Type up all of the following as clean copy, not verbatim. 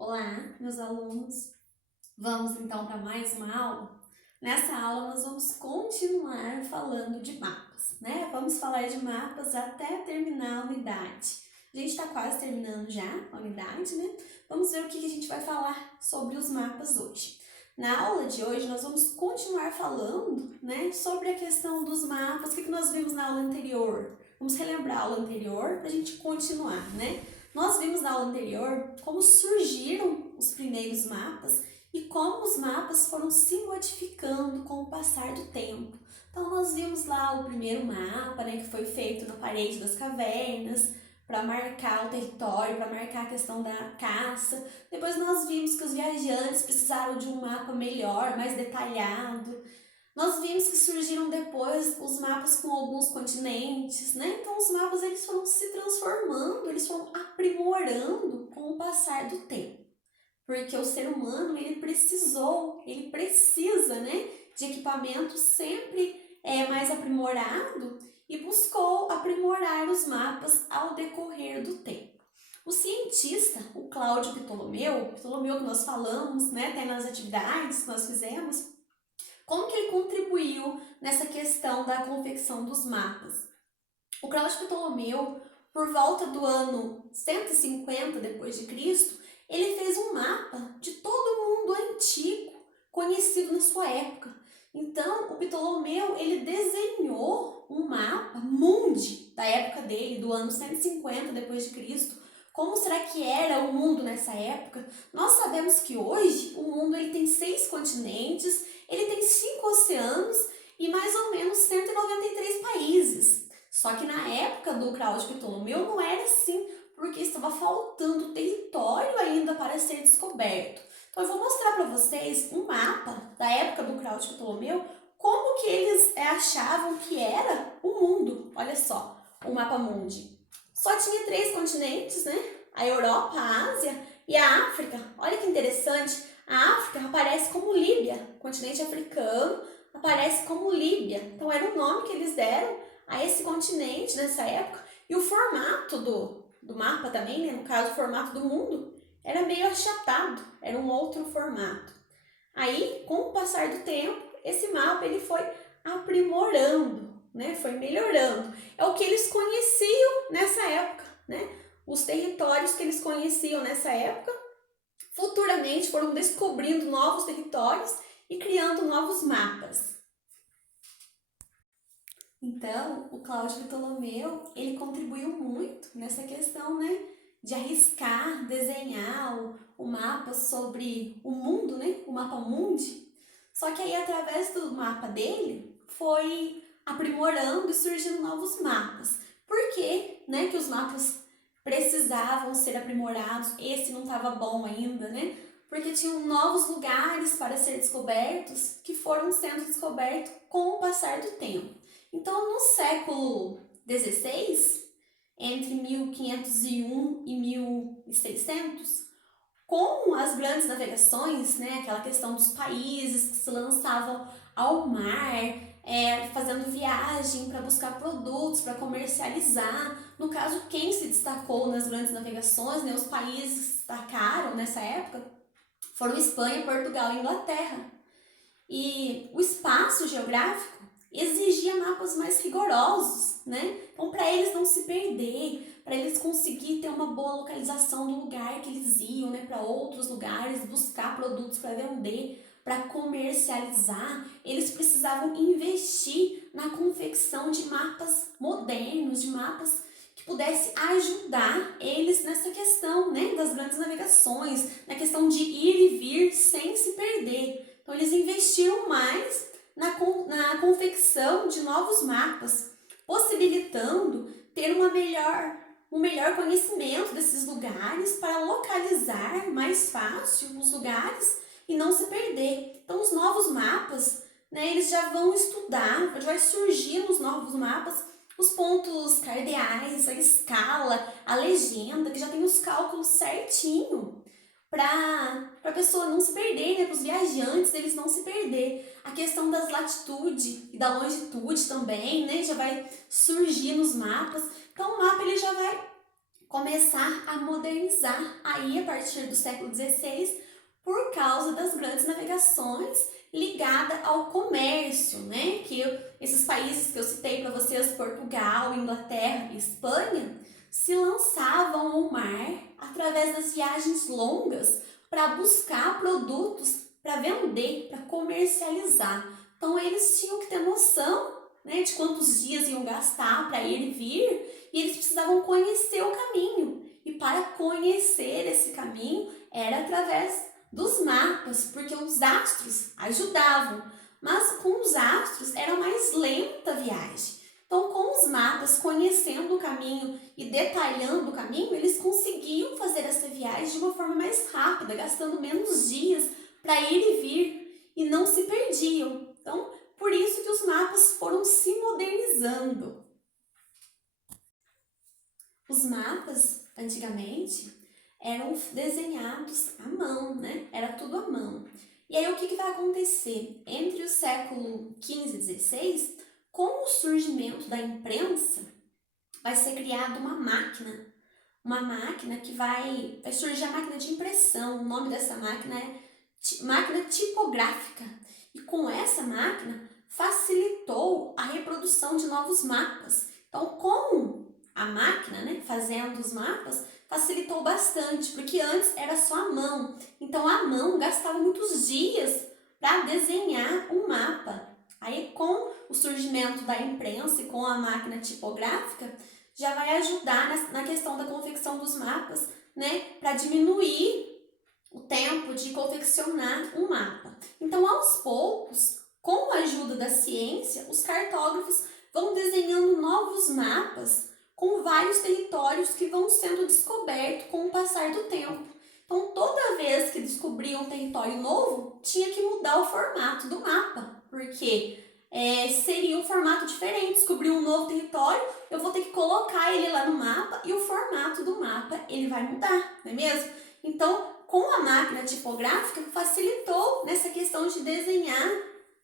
Olá, meus alunos. Vamos então para mais uma aula? Nessa aula nós vamos continuar falando de mapas, né? Vamos falar de mapas até terminar a unidade. A gente está quase terminando já a unidade, né? Vamos ver o que a gente vai falar sobre os mapas hoje. Na aula de hoje nós vamos continuar falando, né, sobre a questão dos mapas, o que nós vimos na aula anterior. Vamos relembrar a aula anterior para a gente continuar, né? Nós vimos na aula anterior como surgiram os primeiros mapas e como os mapas foram se modificando com o passar do tempo. Então nós vimos lá o primeiro mapa, né, que foi feito na parede das cavernas, para marcar o território, para marcar a questão da caça. Depois nós vimos que os viajantes precisaram de um mapa melhor, mais detalhado. Nós vimos que surgiram depois os mapas com alguns continentes, né? Então os mapas eles foram se transformando, eles foram aprimorando com o passar do tempo. Porque o ser humano, ele precisa, né, de equipamento sempre mais aprimorado e buscou aprimorar os mapas ao decorrer do tempo. O cientista, o Cláudio Ptolomeu que nós falamos, né, até nas atividades que nós fizemos, como que ele contribuiu nessa questão da confecção dos mapas? O Cláudio Ptolomeu, por volta do ano 150 depois de Cristo, ele fez um mapa de todo o mundo antigo conhecido na sua época. Então, o Ptolomeu, ele desenhou um mapa mundi da época dele, do ano 150 depois de Cristo. Como será que era o mundo nessa época? Nós sabemos que hoje o mundo ele tem 6 continentes, ele tem 5 oceanos e mais ou menos 193 países. Só que na época do Cláudio Ptolomeu não era assim, porque estava faltando território ainda para ser descoberto. Então eu vou mostrar para vocês um mapa da época do Cláudio Ptolomeu, como que eles achavam que era o mundo. Olha só, o mapa mundi. Só tinha 3 continentes, né? A Europa, a Ásia e a África. Olha que interessante, a África aparece como Líbia, o continente africano aparece como Líbia. Então era o nome que eles deram a esse continente nessa época. E o formato do mapa também, né? No caso o formato do mundo, era meio achatado, era um outro formato. Aí, com o passar do tempo, esse mapa ele foi aprimorando, né? Foi melhorando. É o que eles conheciam nessa época, né? Os territórios que eles conheciam nessa época, futuramente foram descobrindo novos territórios e criando novos mapas. Então, o Cláudio Ptolomeu, ele contribuiu muito nessa questão, né, de arriscar, desenhar o mapa sobre o mundo, né, o mapa mundi. Só que aí, através do mapa dele, foi aprimorando e surgindo novos mapas. Por que, né, que os mapas precisavam ser aprimorados? Esse não estava bom ainda, né? Porque tinham novos lugares para ser descobertos que foram sendo descobertos com o passar do tempo. Então, no século XVI, entre 1501 e 1600, com as grandes navegações, né, aquela questão dos países que se lançavam ao mar, fazendo viagem para buscar produtos, para comercializar. No caso, quem se destacou nas grandes navegações, né, os países que se destacaram nessa época, foram Espanha, Portugal e Inglaterra. E o espaço geográfico exigia mapas mais rigorosos, né? Então, para eles não se perder, para eles conseguirem ter uma boa localização do lugar que eles iam, né? Para outros lugares, buscar produtos para vender, para comercializar, eles precisavam investir na confecção de mapas modernos, de mapas que pudesse ajudar eles nessa questão, né? Das grandes navegações, na questão de ir e vir sem se perder. Então, eles investiram mais na confecção de novos mapas, possibilitando ter um melhor conhecimento desses lugares para localizar mais fácil os lugares e não se perder. Então, os novos mapas, né, eles já vão estudar, vai surgir nos novos mapas os pontos cardeais, a escala, a legenda, que já tem os cálculos certinho para a pessoa não se perder, né? Para os viajantes eles não se perder. A questão das latitude e da longitude também, né? Já vai surgir nos mapas. Então o mapa ele já vai começar a modernizar aí a partir do século XVI por causa das grandes navegações ligadas ao comércio, né? Que esses países que eu citei para vocês, Portugal, Inglaterra e Espanha, se lançavam ao mar através das viagens longas para buscar produtos para vender, para comercializar. Então eles tinham que ter noção, né, de quantos dias iam gastar para ir e vir, e eles precisavam conhecer o caminho. E para conhecer esse caminho era através dos mapas, porque os astros ajudavam, mas com os astros era mais lenta a viagem. Então, com os mapas, conhecendo o caminho e detalhando o caminho, eles conseguiam fazer essa viagem de uma forma mais rápida, gastando menos dias para ir e vir, e não se perdiam. Então, por isso que os mapas foram se modernizando. Os mapas, antigamente, eram desenhados à mão, né? Era tudo à mão. E aí, o que vai acontecer? Entre o século XV e XVI, com o surgimento da imprensa, vai ser criada uma máquina que vai surgir a máquina de impressão. O nome dessa máquina é máquina tipográfica. E com essa máquina, facilitou a reprodução de novos mapas. Então, com a máquina, né, fazendo os mapas, facilitou bastante, porque antes era só a mão. Então, a mão gastava muitos dias para desenhar um mapa. Aí, com o surgimento da imprensa e com a máquina tipográfica, já vai ajudar na questão da confecção dos mapas, né, para diminuir o tempo de confeccionar um mapa. Então, aos poucos, com a ajuda da ciência, os cartógrafos vão desenhando novos mapas com vários territórios que vão sendo descobertos com o passar do tempo. Então, toda vez que descobriam um território novo, tinha que mudar o formato do mapa, porque seria um formato diferente. Descobrir um novo território, eu vou ter que colocar ele lá no mapa e o formato do mapa ele vai mudar, não é mesmo? Então, com a máquina tipográfica, facilitou nessa questão de desenhar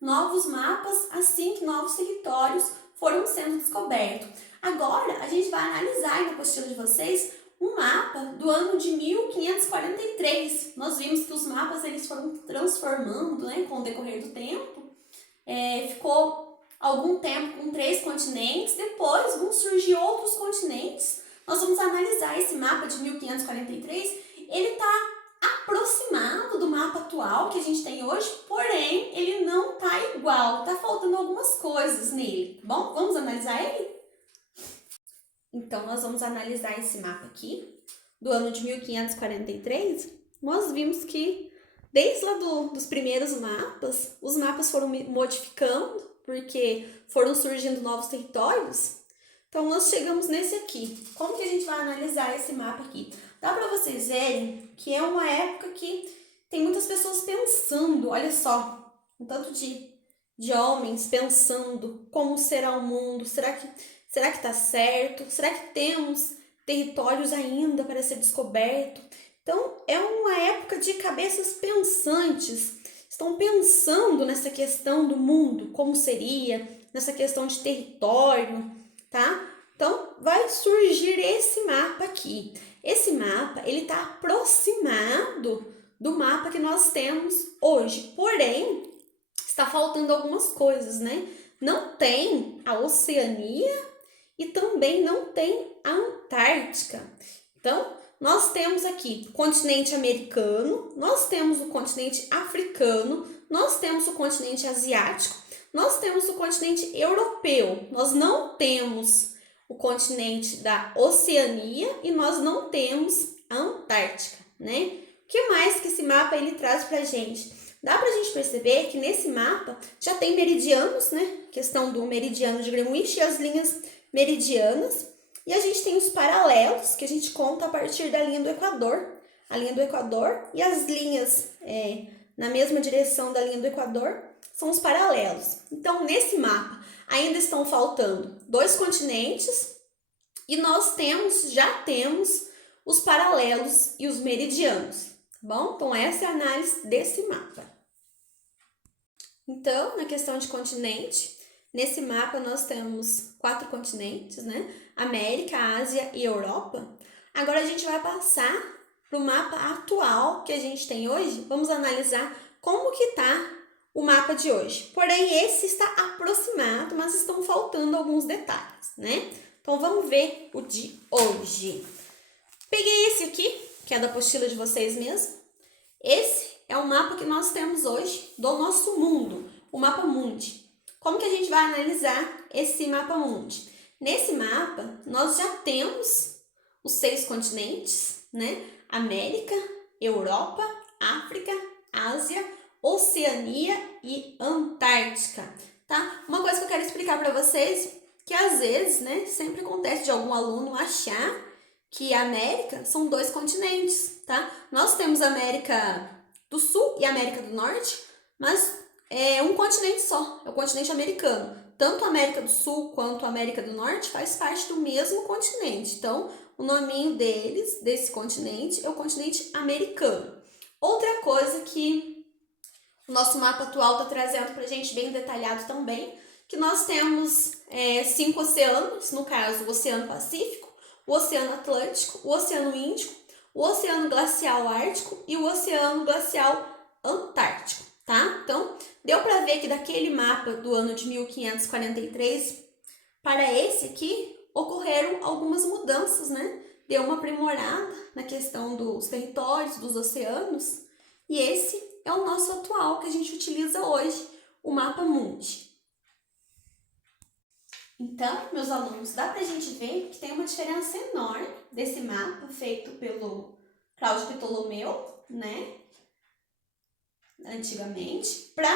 novos mapas assim que novos territórios foram sendo descobertos. Agora, a gente vai analisar aí na apostila de vocês um mapa do ano de 1543. Nós vimos que os mapas eles foram transformando, né, com o decorrer do tempo. Ficou algum tempo com 3 continentes, depois vão surgir outros continentes. Nós vamos analisar esse mapa de 1543, ele está aproximado do mapa atual que a gente tem hoje, porém ele não está igual, está faltando algumas coisas nele, tá bom? Vamos analisar ele? Então, nós vamos analisar esse mapa aqui, do ano de 1543. Nós vimos que, desde lá dos primeiros mapas, os mapas foram modificando, porque foram surgindo novos territórios. Então, nós chegamos nesse aqui. Como que a gente vai analisar esse mapa aqui? Dá para vocês verem que é uma época que tem muitas pessoas pensando, olha só, um tanto de homens pensando como será o mundo, será que está certo? Será que temos territórios ainda para ser descoberto? Então, é uma época de cabeças pensantes, estão pensando nessa questão do mundo, como seria, nessa questão de território, tá? Então, vai surgir esse mapa aqui. Esse mapa, ele está aproximado do mapa que nós temos hoje, porém, está faltando algumas coisas, né? Não tem a Oceania e também não tem a Antártica. Então, nós temos aqui o continente americano, nós temos o continente africano, nós temos o continente asiático, nós temos o continente europeu. Nós não temos o continente da Oceania e nós não temos a Antártica, né? O que mais que esse mapa ele traz pra gente? Dá pra gente perceber que nesse mapa já tem meridianos, né? Questão do meridiano de Greenwich e as linhas meridianas. E a gente tem os paralelos, que a gente conta a partir da linha do Equador. A linha do Equador e as linhas na mesma direção da linha do Equador são os paralelos. Então, nesse mapa, ainda estão faltando 2 continentes e nós já temos os paralelos e os meridianos, tá bom? Então, essa é a análise desse mapa. Então, na questão de continente, nesse mapa nós temos 4 continentes, né? América, Ásia e Europa. Agora a gente vai passar para o mapa atual que a gente tem hoje. Vamos analisar como que está o mapa de hoje. Porém, esse está aproximado, mas estão faltando alguns detalhes, né? Então, vamos ver o de hoje. Peguei esse aqui, que é da apostila de vocês mesmo. Esse é o mapa que nós temos hoje do nosso mundo, o mapa mundi. Como que a gente vai analisar esse mapa mundi? Nesse mapa, nós já temos os 6 continentes, né? América, Europa, África, Ásia, Oceania e Antártica, tá? Uma coisa que eu quero explicar para vocês, que às vezes, né, sempre acontece de algum aluno achar que a América são 2 continentes, tá? Nós temos a América do Sul e a América do Norte, mas é um continente só, é o continente americano. Tanto a América do Sul quanto a América do Norte faz parte do mesmo continente. Então, o nominho deles, desse continente, é o continente americano. Outra coisa que o nosso mapa atual está trazendo para a gente bem detalhado também, que nós temos 5 oceanos, no caso o Oceano Pacífico, o Oceano Atlântico, o Oceano Índico, o Oceano Glacial Ártico e o Oceano Glacial Antártico, tá? Então, deu para ver que daquele mapa do ano de 1543 para esse aqui, ocorreram algumas mudanças, né? Deu uma aprimorada na questão dos territórios, dos oceanos, e esse é o nosso atual que a gente utiliza hoje, o mapa mundi. Então, meus alunos, dá pra gente ver que tem uma diferença enorme desse mapa feito pelo Cláudio Ptolomeu, né? Antigamente, para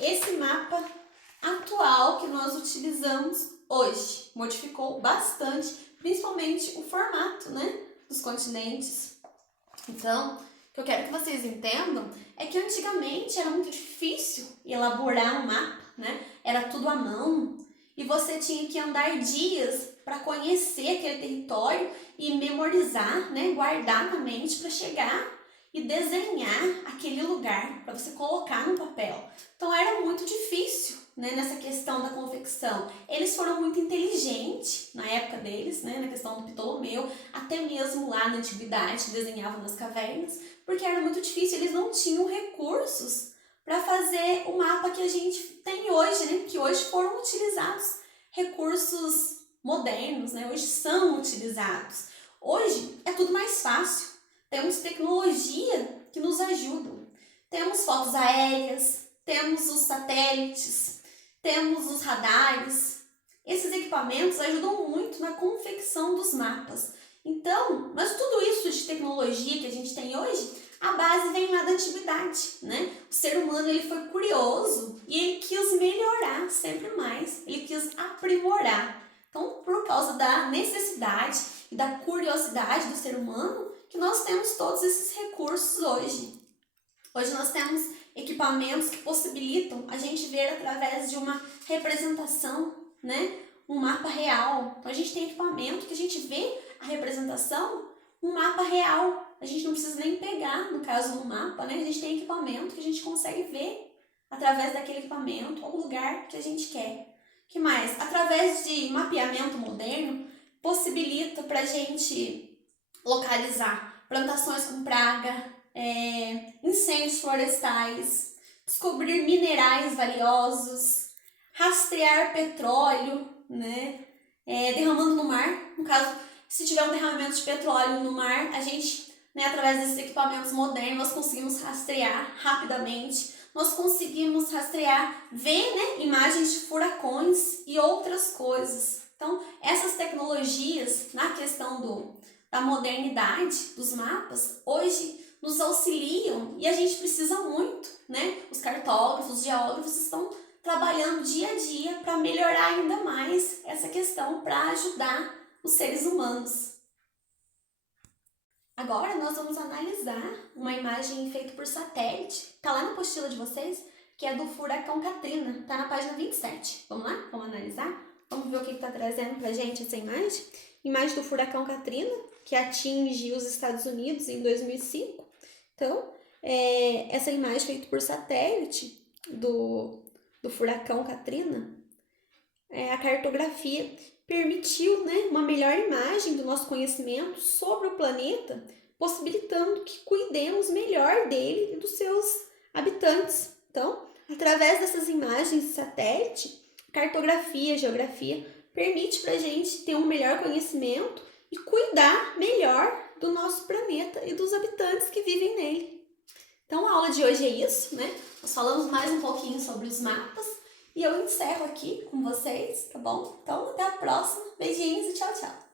esse mapa atual que nós utilizamos hoje. Modificou bastante, principalmente o formato, né, dos continentes. Então, o que eu quero que vocês entendam é que antigamente era muito difícil elaborar um mapa, né? Era tudo à mão e você tinha que andar dias para conhecer aquele território e memorizar, né, guardar na mente para chegar e desenhar aquele lugar para você colocar no papel. Então era muito difícil, né, nessa questão da confecção. Eles foram muito inteligentes na época deles, né, na questão do Ptolomeu, até mesmo lá na antiguidade, desenhavam nas cavernas, porque era muito difícil, eles não tinham recursos para fazer o mapa que a gente tem hoje, né, que hoje foram utilizados recursos modernos, né, hoje são utilizados. Hoje é tudo mais fácil. Temos tecnologia que nos ajuda. Temos fotos aéreas, temos os satélites, temos os radares. Esses equipamentos ajudam muito na confecção dos mapas. Então, mas tudo isso de tecnologia que a gente tem hoje, a base vem lá da antiguidade, né? O ser humano ele foi curioso e ele quis melhorar sempre mais, ele quis aprimorar. Então, por causa da necessidade e da curiosidade do ser humano, que nós temos todos esses recursos hoje. Hoje nós temos equipamentos que possibilitam a gente ver através de uma representação, né? Um mapa real. Então a gente tem equipamento que a gente vê a representação, um mapa real. A gente não precisa nem pegar, no caso, no mapa, né? A gente tem equipamento que a gente consegue ver através daquele equipamento o lugar que a gente quer. Que mais? Através de mapeamento moderno, possibilita para a gente localizar plantações com praga, incêndios florestais, descobrir minerais valiosos, rastrear petróleo, né, derramando no mar. No caso, se tiver um derramamento de petróleo no mar, a gente, né, através desses equipamentos modernos, nós conseguimos rastrear rapidamente. Nós conseguimos rastrear, ver, né, imagens de furacões e outras coisas. Então, essas tecnologias, na questão da modernidade dos mapas, hoje nos auxiliam e a gente precisa muito, né? Os cartógrafos, os geógrafos estão trabalhando dia a dia para melhorar ainda mais essa questão, para ajudar os seres humanos. Agora nós vamos analisar uma imagem feita por satélite, tá lá na apostila de vocês, que é do furacão Katrina, tá na página 27. Vamos lá? Vamos analisar? Vamos ver o que está trazendo pra gente essa imagem. Imagem do furacão Katrina, que atinge os Estados Unidos em 2005. Então, essa imagem feita por satélite do furacão Katrina, a cartografia permitiu, né, uma melhor imagem do nosso conhecimento sobre o planeta, possibilitando que cuidemos melhor dele e dos seus habitantes. Então, através dessas imagens de satélite, cartografia, geografia, permite para a gente ter um melhor conhecimento e cuidar melhor do nosso planeta e dos habitantes que vivem nele. Então, a aula de hoje é isso, né? Nós falamos mais um pouquinho sobre os mapas e eu encerro aqui com vocês, tá bom? Então, até a próxima. Beijinhos e tchau, tchau!